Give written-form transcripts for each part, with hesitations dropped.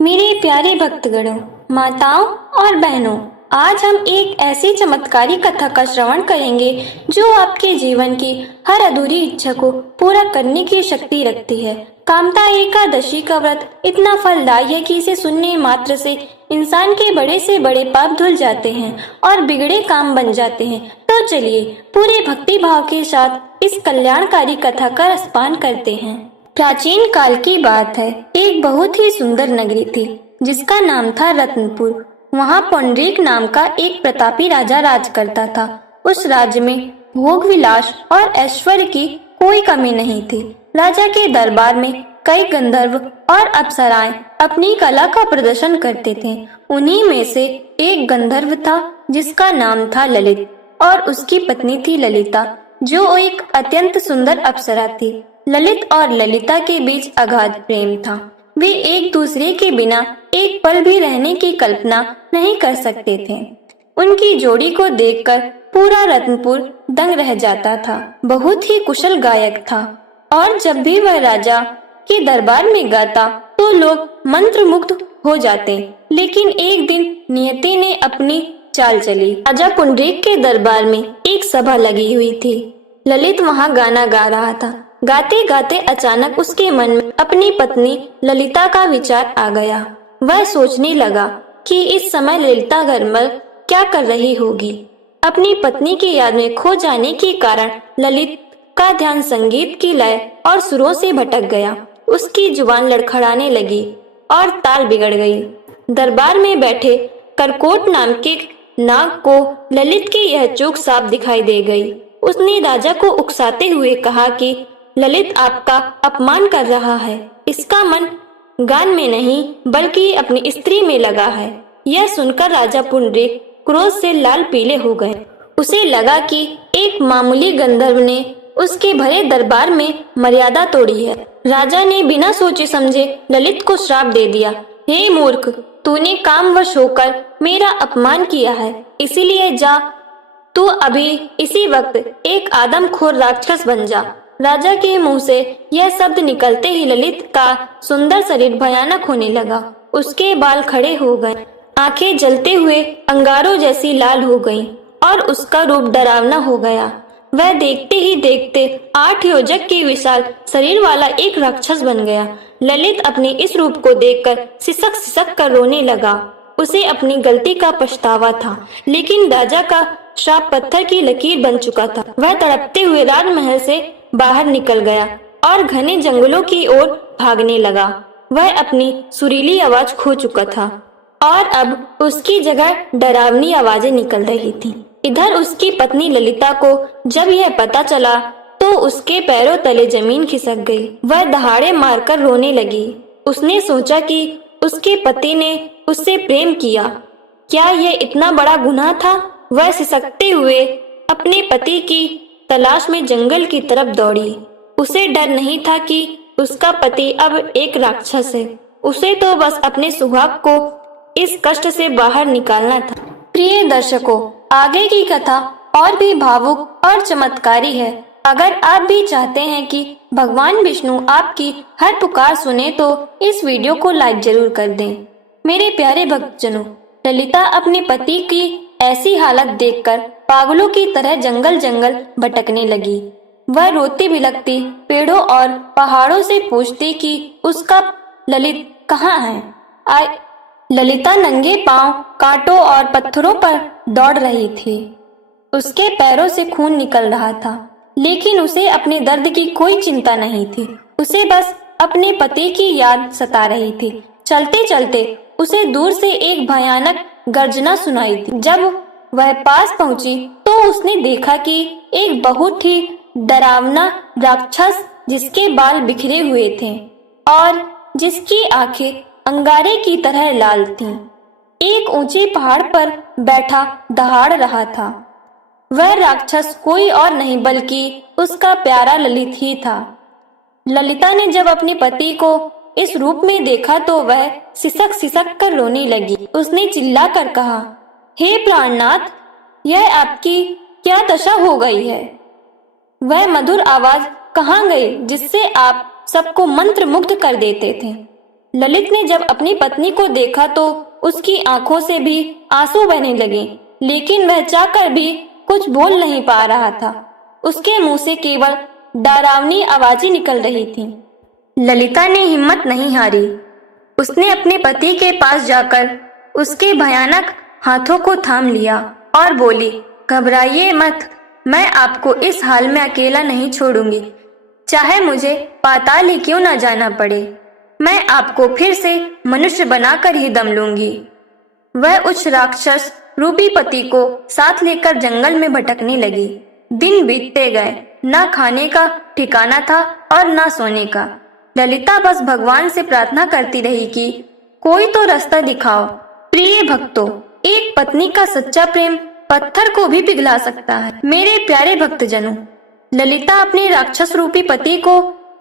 मेरे प्यारे भक्तगणों, माताओं और बहनों, आज हम एक ऐसी चमत्कारी कथा का श्रवण करेंगे जो आपके जीवन की हर अधूरी इच्छा को पूरा करने की शक्ति रखती है। कामता एकादशी का व्रत इतना फलदायी है कि इसे सुनने मात्र से इंसान के बड़े से बड़े पाप धुल जाते हैं और बिगड़े काम बन जाते हैं। तो चलिए पूरे भक्ति भाव के साथ इस कल्याणकारी कथा का रसपान करते हैं। प्राचीन काल की बात है, एक बहुत ही सुंदर नगरी थी जिसका नाम था रत्नपुर। वहाँ पुंडरीक नाम का एक प्रतापी राजा राज करता था। उस राज्य में भोग विलास और ऐश्वर्य की कोई कमी नहीं थी। राजा के दरबार में कई गंधर्व और अप्सराएं अपनी कला का प्रदर्शन करते थे। उन्हीं में से एक गंधर्व था जिसका नाम था ललित और उसकी पत्नी थी ललिता, जो एक अत्यंत सुंदर अप्सरा थी। ललित और ललिता के बीच अगाध प्रेम था। वे एक दूसरे के बिना एक पल भी रहने की कल्पना नहीं कर सकते थे। उनकी जोड़ी को देखकर पूरा रत्नपुर दंग रह जाता था। बहुत ही कुशल गायक था और जब भी वह राजा के दरबार में गाता तो लोग मंत्रमुग्ध हो जाते। लेकिन एक दिन नियति ने अपनी चाल चली। राजा पुंडरीक के दरबार में एक सभा लगी हुई थी। ललित वहां गाना गा रहा था। गाते गाते अचानक उसके मन में अपनी पत्नी ललिता का विचार आ गया। वह सोचने लगा कि इस समय ललिता घर में क्या कर रही होगी। अपनी पत्नी की याद में खो जाने के कारण ललित का ध्यान संगीत की लय और सुरों से भटक गया। उसकी जुबान लड़खड़ाने लगी और ताल बिगड़ गई। दरबार में बैठे करकोट नाम के नाग को ललित की यह चूक साफ दिखाई दे गई। उसने राजा को उकसाते हुए कहा कि ललित आपका अपमान कर रहा है। इसका मन गान में नहीं बल्कि अपनी स्त्री में लगा है। यह सुनकर राजा पुंडरीक क्रोध से लाल पीले हो गए। उसे लगा कि एक मामूली गंधर्व ने उसके भरे दरबार में मर्यादा तोड़ी है। राजा ने बिना सोचे समझे ललित को श्राप दे दिया। हे मूर्ख, तूने कामवश होकर मेरा अपमान किया है, इसीलिए जा तू अभी इसी वक्त एक आदमखोर राक्षस बन जा। राजा के मुंह से यह शब्द निकलते ही ललित का सुंदर शरीर भयानक होने लगा। उसके बाल खड़े हो गए, आंखें जलते हुए अंगारों जैसी लाल हो गईं और उसका रूप डरावना हो गया। वह देखते ही देखते 8 योजक के विशाल शरीर वाला एक राक्षस बन गया। ललित अपने इस रूप को देखकर सिसक सिसक कर रोने लगा। उसे अपनी गलती का पछतावा था, लेकिन राजा का श्राप पत्थर की लकीर बन चुका था। वह तड़पते हुए राजमहल से बाहर निकल गया और घने जंगलों की ओर भागने लगा। वह अपनी सुरीली आवाज खो चुका था और अब उसकी जगह डरावनी आवाजें निकल रही थीं। इधर उसकी पत्नी ललिता को जब यह पता चला तो उसके पैरों तले जमीन खिसक गई। वह दहाड़े मारकर रोने लगी। उसने सोचा कि उसके पति ने उससे प्रेम किया। क्या यह इतना बड़ा गुनाह था? वह सिसकते हुए अपने पति की तलाश में जंगल की तरफ दौड़ी। उसे डर नहीं था कि उसका पति अब एक राक्षस है। उसे तो बस अपने सुहाग को इस कष्ट से बाहर निकालना था। प्रिय दर्शकों, आगे की कथा और भी भावुक और चमत्कारी है। अगर आप भी चाहते हैं कि भगवान विष्णु आपकी हर पुकार सुने तो इस वीडियो को लाइक जरूर कर दें। मेरे प्यारे भक्तजनों, ललिता अपने पति की ऐसी हालत देखकर पागलों की तरह जंगल जंगल भटकने लगी। वह रोती बिलखती पेड़ों और पहाड़ों से पूछती कि उसका ललित कहाँ है। ललिता नंगे पांव कांटों और पत्थरों पर दौड़ रही थी। उसके पैरों से खून निकल रहा था, लेकिन उसे अपने दर्द की कोई चिंता नहीं थी। उसे बस अपने पति की याद सता रही थी। चलते चलते उसे दूर से एक भयानक गर्जना सुनाई दी। जब वह पास पहुंची तो उसने देखा कि एक बहुत ही डरावना राक्षस, जिसके बाल बिखरे हुए थे और जिसकी आंखें अंगारे की तरह लाल थीं, एक ऊंचे पहाड़ पर बैठा दहाड़ रहा था। वह राक्षस कोई और नहीं बल्कि उसका प्यारा ललित ही था। ललिता ने जब अपने पति को इस रूप में देखा तो वह सिसक सिसक कर रोने लगी। उसने चिल्ला कर कहा, हे प्राणनाथ, यह आपकी क्या दशा हो गई है? वह मधुर आवाज कहाँ गई जिससे आप सबको मंत्र मुग्ध कर देते थे? ललित ने जब अपनी पत्नी को देखा तो उसकी आंखों से भी आंसू बहने लगे, लेकिन वह चाहकर भी कुछ बोल नहीं पा रहा था। उसके मुंह से केवल डरावनी आवाजें निकल रही थीं। ललिता ने हिम्मत नहीं हारी। उसने अपने पति के पास जाकर उसके भयानक हाथों को थाम लिया और बोली, घबराइए मत, मैं आपको इस हाल में अकेला नहीं छोड़ूंगी, चाहे मुझे पाताल ही क्यों ना जाना पड़े। मैं आपको फिर से मनुष्य बनाकर ही दम लूंगी। वह उस राक्षस रूपी पति को साथ लेकर जंगल में भटकने लगी। दिन बीतते गए, ना खाने का ठिकाना था और ना सोने का। ललिता बस भगवान से प्रार्थना करती रही कि कोई तो रास्ता दिखाओ। प्रिय भक्तों, एक पत्नी का सच्चा प्रेम पत्थर को भी पिघला सकता है। मेरे प्यारे भक्तजनों, ललिता अपने राक्षस रूपी पति को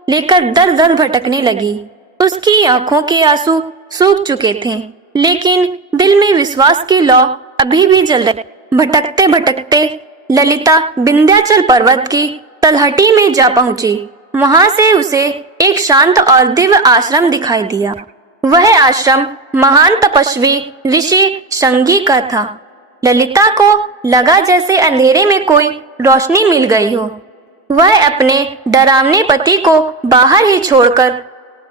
लेकर दर दर भटकने लगी। उसकी आंखों के आंसू सूख चुके थे, लेकिन दिल में विश्वास की लौ अभी भी जल रही। भटकते भटकते ललिता विंध्याचल पर्वत की तलहटी में जा पहुंची। वहां से उसे एक शांत और दिव्य आश्रम दिखाई दिया। वह आश्रम महान तपस्वी ऋषि श्रृंगी का था। ललिता को लगा जैसे अंधेरे में कोई रोशनी मिल गई हो। वह अपने डरावने पति को बाहर ही छोड़कर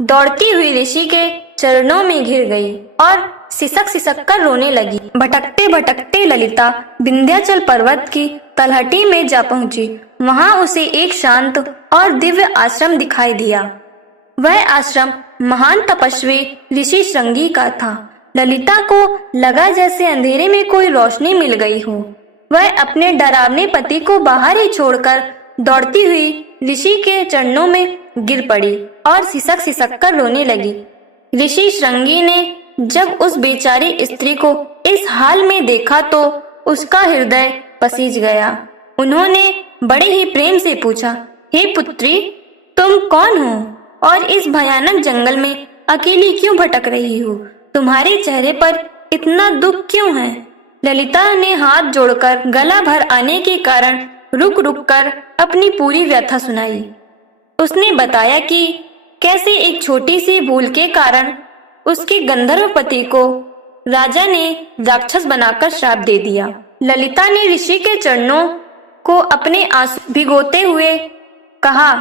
दौड़ती हुई ऋषि के चरणों में घिर गई और सिसक सिसक कर रोने लगी। भटकते भटकते ललिता विंध्याचल पर्वत की तलहटी में जा पहुंची। वहां उसे एक शांत और दिव्य आश्रम दिखाई दिया। वह आश्रम महान तपस्वी ऋषि श्रृंगी का था। ललिता को लगा जैसे अंधेरे में कोई रोशनी मिल गई हो। वह अपने डरावने पति को बाहर ही छोड़कर दौड़ती हुई ऋषि के चरणों में गिर पड़ी और सिसक सिसक कर रोने लगी। ऋषि श्रृंगी ने जब उस बेचारी स्त्री को इस हाल में देखा तो उसका हृदय पसीज गया। उन्होंने बड़े ही प्रेम से पूछा, हे पुत्री, तुम कौन हो और इस भयानक जंगल में अकेली क्यों भटक रही हो? तुम्हारे चेहरे पर इतना दुख क्यों है? ललिता ने हाथ जोड़कर गला भर आने के कारण रुक रुक कर अपनी पूरी व्यथा सुनाई। उसने बताया कि कैसे एक छोटी सी भूल के कारण उसके गंधर्व पति को राजा ने राक्षस बनाकर श्राप दे दिया। ललिता ने ऋषि के चरणों को अपने आंसू भिगोते हुए कहा,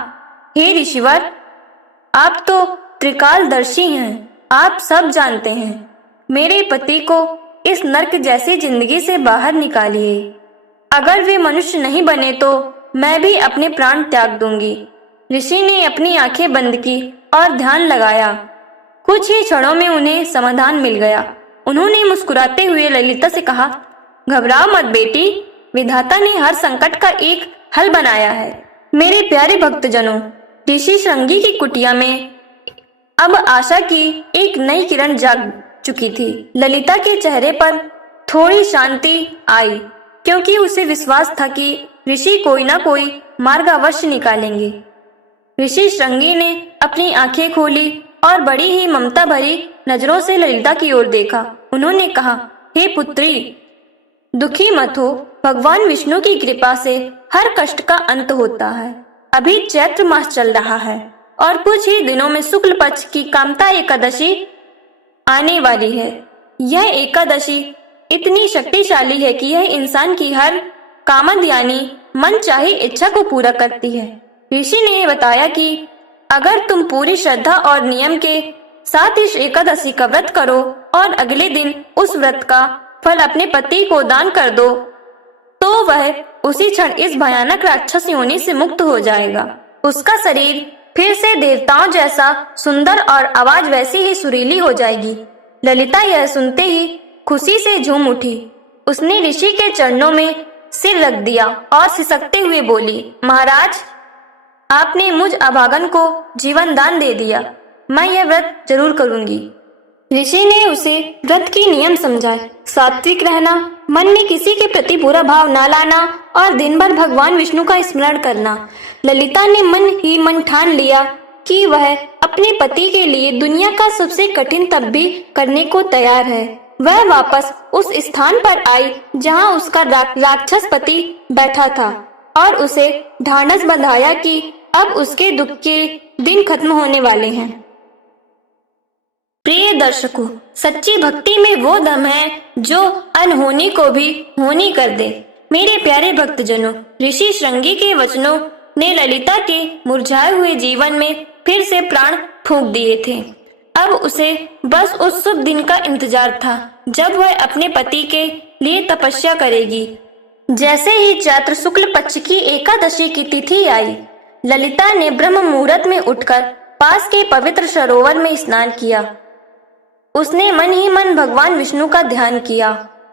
हे ऋषिवर, आप तो त्रिकालदर्शी हैं, आप सब जानते हैं। मेरे पति को इस नर्क जैसी जिंदगी से बाहर निकालिए। अगर वे मनुष्य नहीं बने तो मैं भी अपने प्राण त्याग दूंगी। ऋषि ने अपनी आंखें बंद की और ध्यान लगाया। कुछ ही क्षणों में उन्हें समाधान मिल गया। उन्होंने मुस्कुराते हुए ललिता से कहा, घबराओ मत बेटी, विधाता ने हर संकट का एक हल बनाया है। मेरे प्यारे भक्तजनों, ऋषि श्रृंगी की कुटिया में अब आशा की एक नई किरण जाग चुकी थी। ललिता के चेहरे पर थोड़ी शांति आई, क्योंकि उसे विश्वास था कि ऋषि कोई ना कोई मार्ग अवश्य निकालेंगे। ऋषि श्रृंगी ने अपनी आंखें खोली और बड़ी ही ममता भरी नजरों से ललिता की ओर देखा। उन्होंने कहा, हे पुत्री, दुखी मत हो, भगवान विष्णु की कृपा से हर कष्ट का अंत होता है। अभी चैत्र मास चल रहा है और कुछ ही दिनों में शुक्ल पक्ष की कामता एकादशी आने वाली है। यह एकादशी इतनी शक्तिशाली है कि यह इंसान की हर कामद यानी मन चाही इच्छा को पूरा करती है। ऋषि ने बताया कि अगर तुम पूरी श्रद्धा और नियम के साथ इस एकादशी का व्रत करो और अगले दिन उस व्रत का फल अपने पति को दान कर दो, तो वह उसी क्षण इस भयानक राक्षस योनि से मुक्त हो जाएगा। उसका शरीर फिर से देवताओं जैसा सुंदर और आवाज वैसी ही सुरीली हो जाएगी। ललिता यह सुनते ही खुशी से झूम उठी। उसने ऋषि के चरणों में सिर रख दिया और सिसकते हुए बोली, महाराज, आपने मुझ अभागन को जीवन दान दे दिया। मैं यह व्रत जरूर करूंगी। ऋषि ने उसे व्रत की नियम समझाए। सात्विक रहना, मन में किसी के प्रति बुरा भाव न लाना और दिन भर भगवान विष्णु का स्मरण करना। ललिता ने मन ही मन ठान लिया कि वह अपने पति के लिए दुनिया का सबसे कठिन तप भी करने को तैयार है। वह वापस उस स्थान पर आई जहां उसका राक्षस पति बैठा था और उसे ढांढस बंधाया कि अब उसके दुख के दिन खत्म होने वाले हैं। प्रिय दर्शकों, सच्ची भक्ति में वो दम है जो अनहोनी को भी होनी कर दे। मेरे प्यारे भक्तजनों, ऋषि श्रृंगी के वचनों ने ललिता के मुरझाए हुए जीवन में फिर से प्राण फूंक दिए थे। अब उसे बस उस शुभ दिन का इंतजार था जब वह अपने पति के लिए तपस्या करेगी। जैसे ही चैत्र शुक्ल पक्ष की एकादशी की तिथि आई, ललिता ने ब्रह्म मुहूर्त में उठकर पास के पवित्र सरोवर में स्नान किया। उसने मन ही मन भगवान विष्णु का ध्यान किया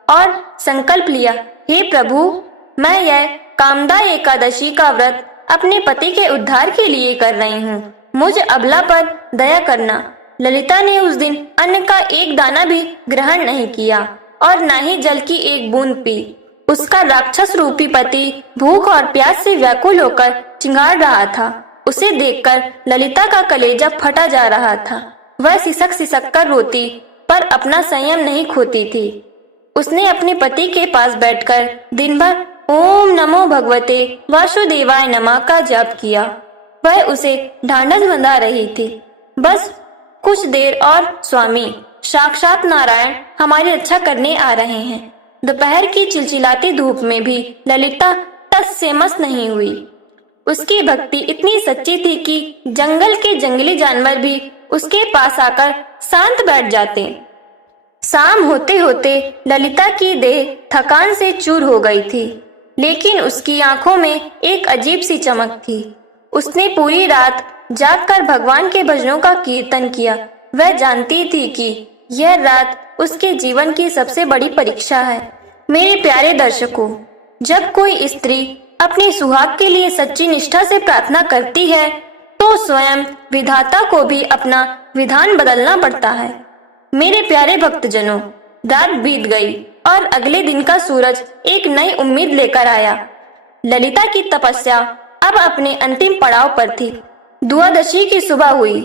और संकल्प लिया, हे प्रभु, मैं यह कामदा एकादशी का व्रत अपने पति के उद्धार के लिए कर रही हूँ, मुझ अबला पर दया करना। ललिता ने उस दिन अन्न का एक दाना भी ग्रहण नहीं किया और न ही जल की एक बूंद पी। उसका राक्षस रूपी पति भूख और प्यास से व्याकुल होकर चिंगाड़ रहा था। उसे देखकर ललिता का कलेजा फटा जा रहा था। वह सिसक सिसक कर रोती, पर अपना संयम नहीं खोती थी। उसने अपने पति के पास बैठकर दिन भर ओम नमो भगवते वासुदेवाय नमः का जाप किया। वह उसे ढांढस बंधा रही थी। बस कुछ देर और स्वामी, साक्षात नारायण हमारी रक्षा करने आ रहे हैं। दोपहर की चिलचिलाती धूप में भी ललिता टस से मस नहीं हुई। उसकी भक्ति इतनी सच्ची थी कि जंगल के जंगली जानवर भी उसके पास आकर शांत बैठ जाते। शाम होते होते ललिता की देह थकान से चूर हो गई थी, लेकिन उसकी आंखों में एक अजीब सी चमक थी। उसने पूरी रात जागकर भगवान के भजनों का कीर्तन किया। वह जानती थी कि यह रात उसके जीवन की सबसे बड़ी परीक्षा है। मेरे प्यारे दर्शकों, जब कोई स्त्री अपने सुहाग के लिए सच्ची निष्ठा से प्रार्थना करती है तो स्वयं विधाता को भी अपना विधान बदलना पड़ता है। मेरे प्यारे भक्तजनों, रात बीत गई और अगले दिन का सूरज एक नई उम्मीद लेकर आया। ललिता की तपस्या अब अपने अंतिम पड़ाव पर थी। द्वादशी की सुबह हुई।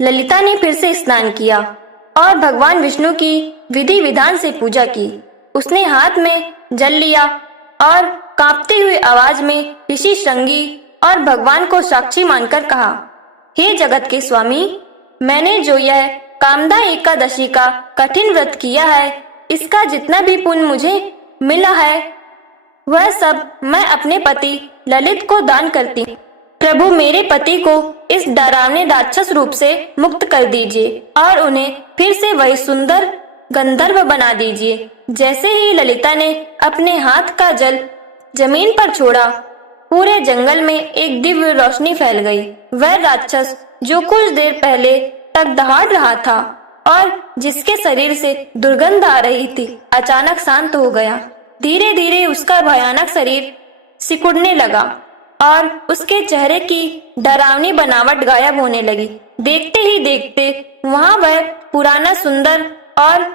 ललिता ने फिर से स्नान किया और भगवान विष्णु की विधि विधान से पूजा की। उसने हाथ में जल लिया और कांपते हुए आवाज में ऋषि श्रृंगी और भगवान को साक्षी मानकर कहा, हे जगत के स्वामी, मैंने जो यह कामदा एकादशी का कठिन व्रत किया है, इसका जितना भी पुण्य मुझे मिला है वह सब मैं अपने पति ललित को दान करती। प्रभु, मेरे पति को इस डरावने राक्षस रूप से मुक्त कर दीजिए और उन्हें फिर से वही सुंदर गंधर्व बना दीजिए। जैसे ही ललिता ने अपने हाथ का जल जमीन पर छोड़ा, पूरे जंगल में एक दिव्य रोशनी फैल गई। वह राक्षस जो कुछ देर पहले तक दहाड़ रहा था और जिसके शरीर से दुर्गंध आ रही थी, अचानक शांत हो गया। धीरे धीरे उसका भयानक शरीर सिकुड़ने लगा और उसके चेहरे की डरावनी बनावट गायब होने लगी। देखते ही देखते वहां वह पुराना सुंदर और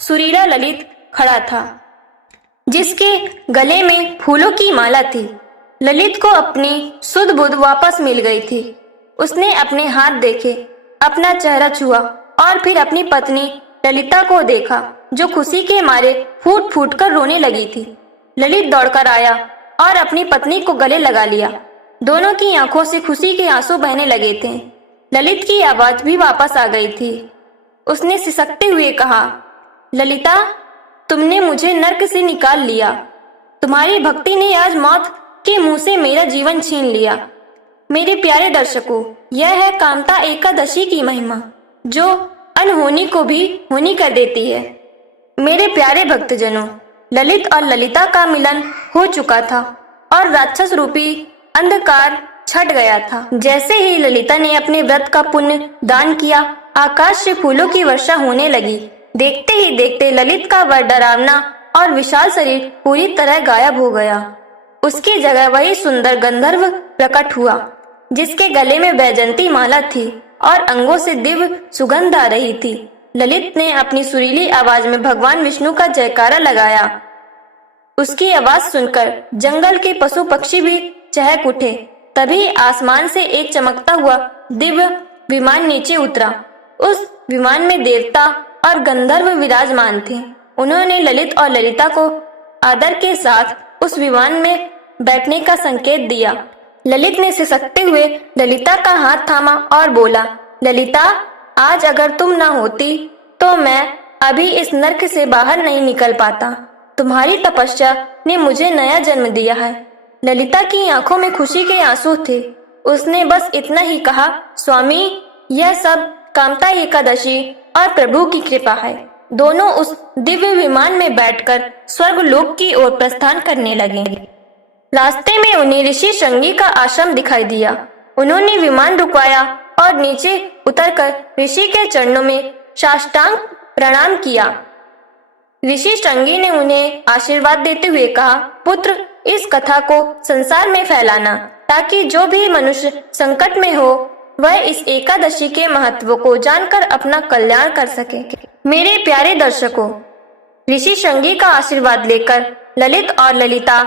सुरीला ललित खड़ा था, जिसके गले में फूलों की माला थी। ललित को अपनी सुध बुध वापस मिल गई थी। उसने अपने हाथ देखे, अपना चेहरा छुआ और फिर अपनी पत्नी ललिता को देखा, जो खुशी के मारे फूट फूट कर रोने लगी थी। ललित दौड़कर आया और अपनी पत्नी को गले लगा लिया। दोनों की आंखों से खुशी के आंसू बहने लगे थे। ललित की आवाज भी वापस आ गई थी। उसने सिसकते हुए कहा, ललिता, तुमने मुझे नर्क से निकाल लिया। तुम्हारी भक्ति ने आज मौत के मुंह से मेरा जीवन छीन लिया। मेरे प्यारे दर्शकों, यह है कामदा एकादशी की महिमा, जो अनहोनी को भी होनी कर देती है। मेरे प्यारे भक्तजनों, ललित और ललिता का मिलन हो चुका था और राक्षस रूपी अंधकार छट गया था। जैसे ही ललिता ने अपने व्रत का पुण्य दान किया, आकाश से फूलों की वर्षा होने लगी। देखते ही देखते ललित का वह डरावना और विशाल शरीर पूरी तरह गायब हो गया। उसकी जगह वही सुंदर गंधर्व प्रकट हुआ, जिसके गले में वैजंती माला थी और अंगों से दिव्य सुगंध आ रही थी। ललित ने अपनी सुरीली आवाज में भगवान विष्णु का जयकारा लगाया। उसकी आवाज सुनकर जंगल के पशु पक्षी भी चहक उठे। तभी आसमान से एक चमकता हुआ दिव्य विमान नीचे उतरा। उस विमान में देवता और गंधर्व विराजमान थे। उन्होंने ललित और ललिता को आदर के साथ उस विमान में बैठने का संकेत दिया। ललित ने सिसकते हुए ललिता का हाथ थामा और बोला, ललिता, आज अगर तुम ना होती तो मैं अभी इस नर्क से बाहर नहीं निकल पाता। तुम्हारी तपस्या ने मुझे नया जन्म दिया है। ललिता की आंखों में खुशी के आंसू थे। उसने बस इतना ही कहा, स्वामी, यह सब कामता एकादशी और प्रभु की कृपा है। दोनों उस दिव्य विमान में बैठकर स्वर्गलोक की ओर प्रस्थान करने लगे। रास्ते में उन्हें ऋषि श्रृंगी का आश्रम दिखाई दिया। उन्होंने विमान रुकवाया और नीचे उतरकर ऋषि के चरणों में साष्टांग प्रणाम किया। ऋषि श्रृंगी ने उन्हें आशीर्वाद देते हुए कहा, पुत्र, इस कथा को संसार में फैलाना ताकि जो भी मनुष्य संकट में हो वह इस एकादशी के महत्व को जानकर अपना कल्याण कर सके। मेरे प्यारे दर्शकों, ऋषि श्रृंगी का आशीर्वाद लेकर ललित और ललिता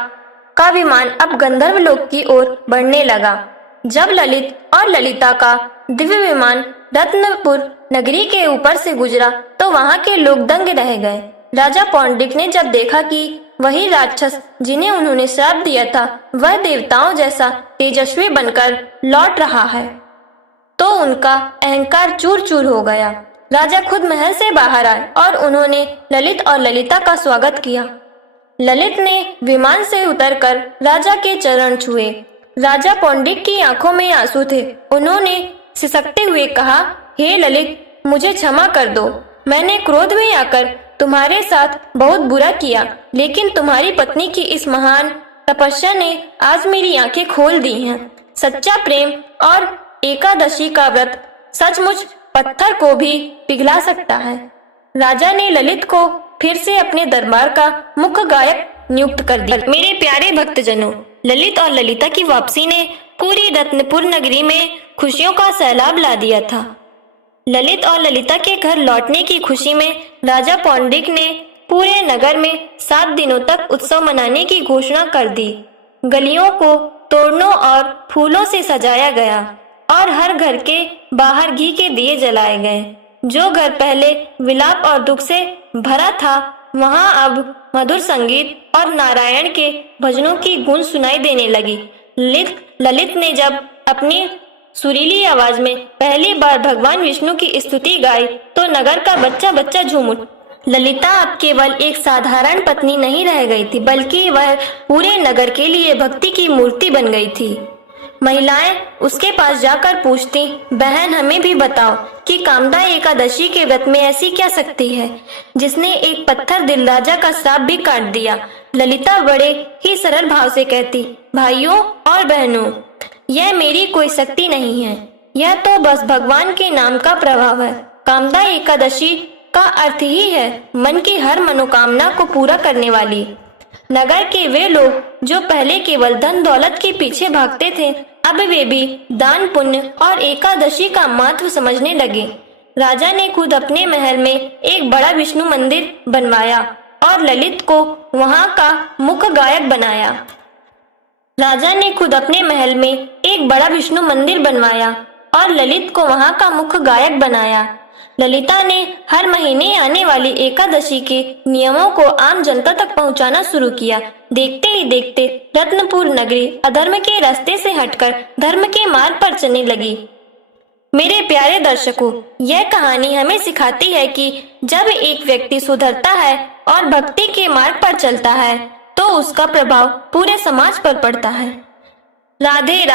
का विमान अब गंधर्व लोक की ओर बढ़ने लगा। जब ललित और ललिता का दिव्य विमान रत्नपुर नगरी के ऊपर से गुजरा तो वहां के लोग दंग रह गए। राजा पौंड्रिक ने जब देखा कि वही राक्षस जिन्हें उन्होंने श्राप दिया था वह देवताओं जैसा तेजस्वी बनकर लौट रहा है तो उनका अहंकार चूर चूर हो गया। राजा खुद महल से बाहर आए और उन्होंने ललित और ललिता का स्वागत किया। ललित ने विमान से उतरकर राजा के चरण छुए। राजा पौंड्रिक की आंखों में आंसू थे। उन्होंने सिसकते हुए कहा, हे ललित, मुझे क्षमा कर दो। मैंने क्रोध में आकर तुम्हारे साथ बहुत बुरा किया, लेकिन तुम्हारी पत्नी की इस महान तपस्या ने आज मेरी आंखें खोल दी हैं। सच्चा प्रेम और एकादशी का व्रत सचमुच पत्थर को भी पिघला सकता है। राजा ने ललित को फिर से अपने दरबार का मुख्य गायक नियुक्त कर दिया। मेरे प्यारे भक्तजनों, ललित और ललिता की वापसी ने पूरी रत्नपुर नगरी में खुशियों का सैलाब ला दिया था। ललित और ललिता के घर लौटने की खुशी में राजा पौंड्रिक ने पूरे नगर में 7 दिनों तक उत्सव मनाने की घोषणा कर दी। गलियों को तोरणों और फूलों से सजाया गया और हर घर के बाहर घी के दिए जलाए गए। जो घर पहले विलाप और दुख से भरा था वहां अब मधुर संगीत और नारायण के भजनों की गूंज सुनाई देने लगी। ललित ने जब अपनी सुरीली आवाज में पहली बार भगवान विष्णु की स्तुति गाई तो नगर का बच्चा बच्चा झूम उठा। ललिता अब केवल एक साधारण पत्नी नहीं रह गई थी, बल्कि वह पूरे नगर के लिए भक्ति की मूर्ति बन गई थी। महिलाएं उसके पास जाकर पूछती, बहन, हमें भी बताओ कि कामदा एकादशी के व्रत में ऐसी क्या शक्ति है जिसने एक पत्थर दिल राजा का श्राप भी काट दिया। ललिता बड़े ही सरल भाव से कहती, भाइयों और बहनों, यह मेरी कोई शक्ति नहीं है, यह तो बस भगवान के नाम का प्रभाव है। कामदा एकादशी का अर्थ ही है मन की हर मनोकामना को पूरा करने वाली। नगर के वे लोग जो पहले केवल धन दौलत के पीछे भागते थे, अब वे भी दान पुण्य और एकादशी का महत्व समझने लगे। राजा ने खुद अपने महल में एक बड़ा विष्णु मंदिर बनवाया और ललित को वहां का मुख्य गायक बनाया। राजा ने खुद अपने महल में एक बड़ा विष्णु मंदिर बनवाया और ललित को वहां का मुख्य गायक बनाया। ललिता ने हर महीने आने वाली एकादशी के नियमों को आम जनता तक पहुंचाना शुरू किया। देखते ही देखते रत्नपुर नगरी अधर्म के रास्ते से हटकर धर्म के मार्ग पर चलने लगी। मेरे प्यारे दर्शकों, यह कहानी हमें सिखाती है कि जब एक व्यक्ति सुधरता है और भक्ति के मार्ग पर चलता है तो उसका प्रभाव पूरे समाज पर पड़ता है। राधे राधे।